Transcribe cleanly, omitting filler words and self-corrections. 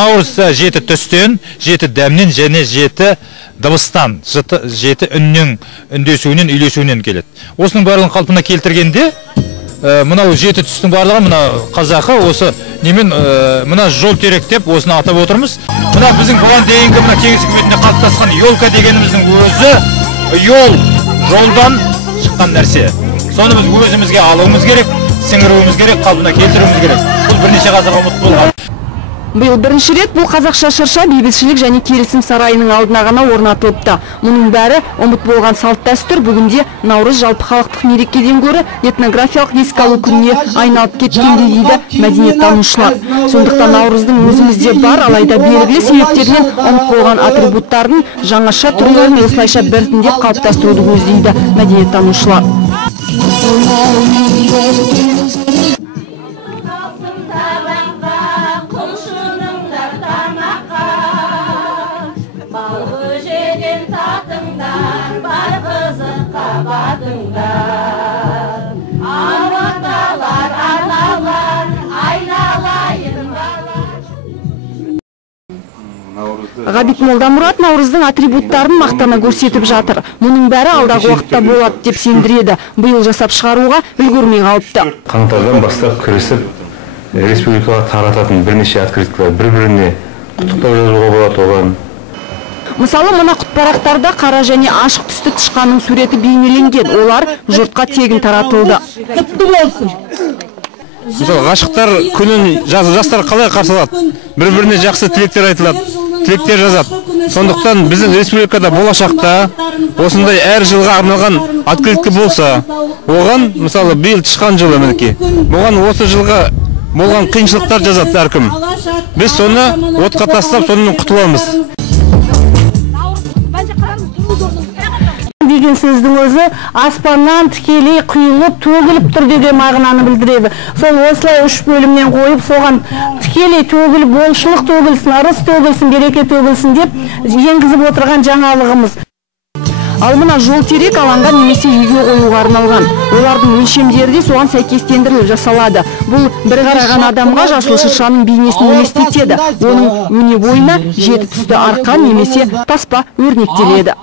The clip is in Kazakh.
Наурыз 7 түстен, 7 дәмнен және 7 дыбыстан, 7 үннің, үндесуінен, үйлесуінен келеді. Осының барлығын қалпына келтіргенде, мынау 7 түстің барлығы, мына қазақы осы немен мына жол терек деп осыны атап отырмыз. Мына біздің бұған дейінгі мына кеңес үкіметіне қалыптасқан елка дегеніміздің өзі жолдан шыққан нәрсе. Соны біз өзімізге алуымыз керек, сіңіруіміз керек, қалпына келтіруіміз керек. Бұл бірнеше ғасырға ұмыт болған. Биыл бірінші рет бұл қазақша шырша бейбітшілік және келісім сарайының алдына ғана орнатылыпты. Мұның бәрі ұмыт болған салт дәстүр бүгінде Наурыз жалпы халықтық мерекеден гөрі этнографиялық еске алу күніне айналып кеткенде дейді мәдениеттанушылар. Сондықтан Наурыздың өзімізде бар, алайда белгілі себептермен ұмыт болған атрибуттардың жаңаша түрлерін осылайша біртіндеп қалыптастыруды көздейді мәдениеттанушылар. Ғабит Молдамұрат Наурыздың атрибуттарын мақтана көрсетіп жатыр. Мұның бәрі алдағы уақытта болады деп сендіреді. Биыл жасап шығаруға үлгермей қалыпты. Қаңтардан бастап кірісіп, республикаға тарататын бірнеше открыткалар бір-біріне құттықтау жазуға болады оған. Мысалы, мына құтпарақтарда қара және ашық түсті тышқанның суреті бейнеленген. Олар жұртқа тегін таратылды. Құтты болсын. Мысалы, ғашықтар күнін жастар қалай қарсы алады? Бір-біріне жақсы тілектер айтылады, тілектер жазады. Сондықтан біздің республикада болашақта осындай әр жылға арналған открытка болса, оған, мысалы, биыл тышқан жылы мінеки. Оған осы жылға болған қиыншылықтар жазады әркім. Біз соны отқа тастап, сонымен құтыламыз. Деген сөздің өзі аспаннан тікелей құйылып, төгіліп тұр деген мағынаны білдіреді. Сол осылай 3 бөлімнен қойып, соған тікелей төгіліп, болшылық төгілсін, арыс төгілсін, береке төгілсін деп енгізіп отырған жаңалығымыз. Ал мына жол терек алаңға немесе үйге қоюға арналған. Олардың өлшемдері де соған сәйкестендіріліп жасалады. Бұл бір қараған адамға жасыл шыршаның бейнесін елестетеді. Оның өне бойына 7 түсті арқан немесе таспа өрнектеледі.